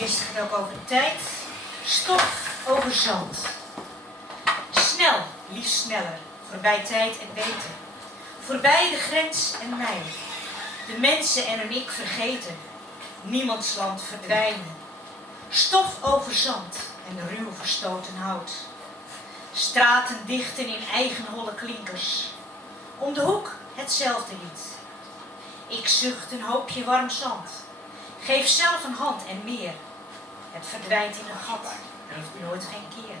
Eerst gaat het ook over de tijd. Stof over zand. Snel, liefst sneller. Voorbij tijd en weten. Voorbij de grens en mij. De mensen en een ik vergeten. Niemands land verdwijnen. Stof over zand en ruw verstoten hout. Straten dichten in eigen holle klinkers. Om de hoek hetzelfde lied. Ik zucht een hoopje warm zand. Geef zelf een hand en meer. Het verdwijnt in een gat, heeft nooit geen keer.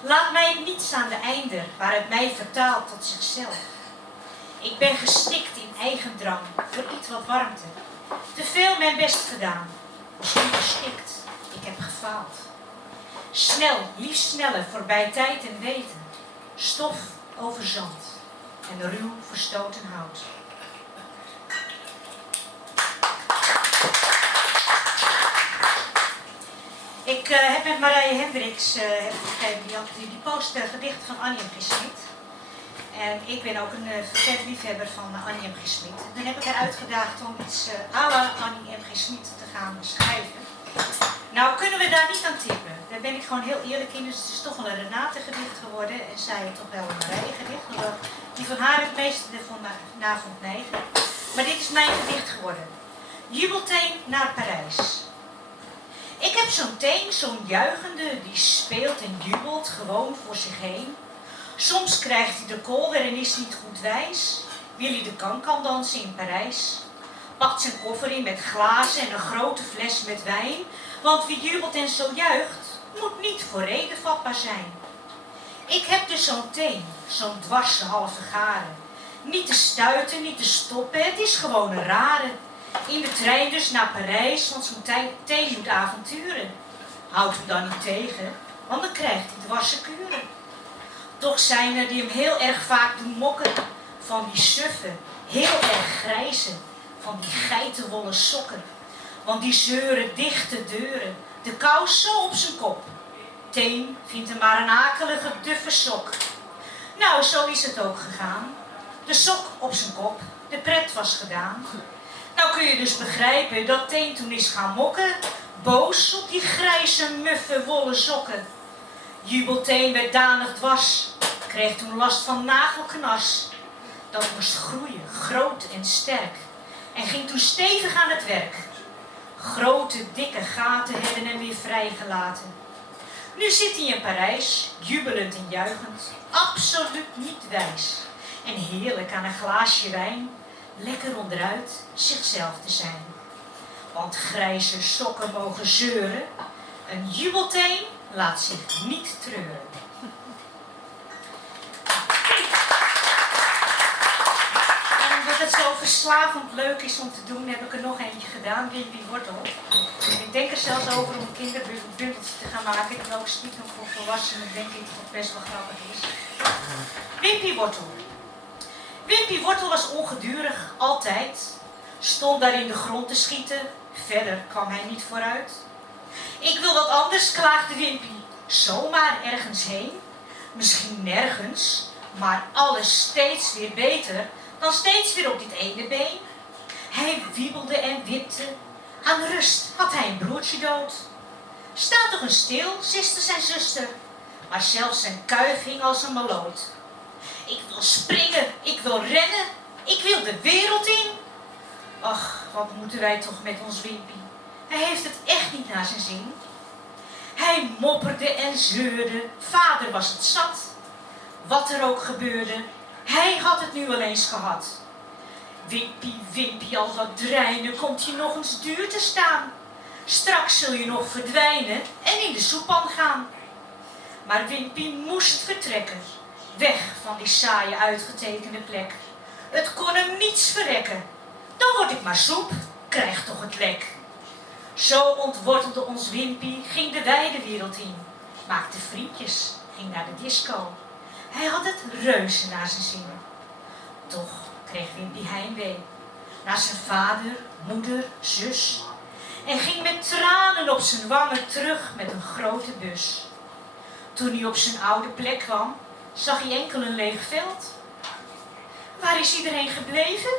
Laat mij het niets aan de einder, waar het mij vertaalt tot zichzelf. Ik ben gestikt in eigen drang, voor iets wat warmte. Te veel mijn best gedaan, misschien gestikt, ik heb gefaald. Snel, liefst sneller, voorbij tijd en weten. Stof over zand en ruw verstoten hout. Ik heb met Marije Hendricks die post gedichten van Annie M. G. Schmid. En ik ben ook een vervent liefhebber van Annie M. G. Schmid. Dan heb ik haar uitgedaagd om iets à la Annie M. G. Schmid te gaan schrijven. Nou kunnen we daar niet aan tippen. Daar ben ik gewoon heel eerlijk in. Dus het is toch wel een Renate gedicht geworden. En zij toch wel een Marije gedicht. Hoewel die van haar het meeste ervan na vond neigen. Maar dit is mijn gedicht geworden. Jubelteen naar Parijs. Ik heb zo'n teen, zo'n juichende, die speelt en jubelt gewoon voor zich heen. Soms krijgt hij de kolder en is niet goed wijs. Wil hij de kan dansen in Parijs. Pakt zijn koffer in met glazen en een grote fles met wijn. Want wie jubelt en zo juicht, moet niet voor reden vatbaar zijn. Ik heb dus zo'n teen, zo'n dwarse halve garen. Niet te stuiten, niet te stoppen, het is gewoon een rare. In de trein dus naar Parijs, want zo'n teen moet avonturen. Houdt hem dan niet tegen, want dan krijgt hij dwarse kuren. Toch zijn er die hem heel erg vaak doen mokken. Van die suffe, heel erg grijze, van die geitenwolle sokken. Want die zeuren dichte deuren, de kous zo op zijn kop. Teen vindt hem maar een akelige, duffe sok. Nou, zo is het ook gegaan. De sok op zijn kop, de pret was gedaan. Nou kun je dus begrijpen dat Teen toen is gaan mokken, boos op die grijze, muffe, wollen sokken. Jubelteen werd danig dwars, kreeg toen last van nagelknas. Dat moest groeien, groot en sterk, en ging toen stevig aan het werk. Grote, dikke gaten hebben hem weer vrijgelaten. Nu zit hij in Parijs, jubelend en juichend, absoluut niet wijs. En heerlijk aan een glaasje wijn. Lekker onderuit zichzelf te zijn. Want grijze sokken mogen zeuren. Een jubelteen laat zich niet treuren. En omdat het zo verslavend leuk is om te doen, heb ik er nog eentje gedaan, Wimpy Wortel. Ik denk er zelfs over om een kinderbundeltje te gaan maken. Die ook stiekem voor volwassenen denk ik dat best wel grappig is. Wimpy Wortel. Wimpy Wortel was ongedurig, altijd. Stond daar in de grond te schieten, verder kwam hij niet vooruit. Ik wil wat anders, klaagde Wimpy. Zomaar ergens heen? Misschien nergens, maar alles steeds weer beter dan steeds weer op dit ene been. Hij wiebelde en wipte. Aan rust had hij een broertje dood. Sta toch eens stil, siste zijn zuster. Maar zelfs zijn kuif hing als een maloot. Ik wil springen, ik wil rennen, ik wil de wereld in. Ach, wat moeten wij toch met ons Wimpy? Hij heeft het echt niet naar zijn zin. Hij mopperde en zeurde, vader was het zat. Wat er ook gebeurde, hij had het nu wel eens gehad. Wimpy, Wimpy, al dat dreinen komt je nog eens duur te staan. Straks zul je nog verdwijnen en in de soeppan gaan. Maar Wimpy moest vertrekken. Weg van die saaie uitgetekende plek. Het kon hem niets verrekken. Dan word ik maar soep, krijg toch het lek. Zo ontwortelde ons Wimpy, ging de wijde wereld in. Maakte vriendjes, ging naar de disco. Hij had het reuze naar zijn zin. Toch kreeg Wimpy heimwee naar zijn vader, moeder, zus en ging met tranen op zijn wangen terug met een grote bus. Toen hij op zijn oude plek kwam, zag hij enkel een leeg veld. Waar is iedereen gebleven?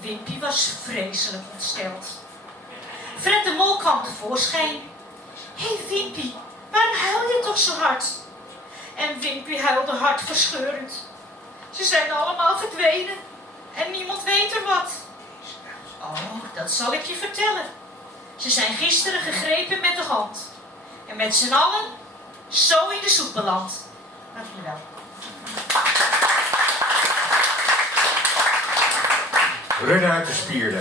Wimpy was vreselijk ontsteld. Fred de Mol kwam tevoorschijn. Hé Wimpy, waarom huil je toch zo hard? En Wimpy huilde hartverscheurend. Ze zijn allemaal verdwenen en niemand weet er wat. Oh, dat zal ik je vertellen. Ze zijn gisteren gegrepen met de hand. En met z'n allen zo in de soep beland. Dank jullie wel. Run uit de spieren.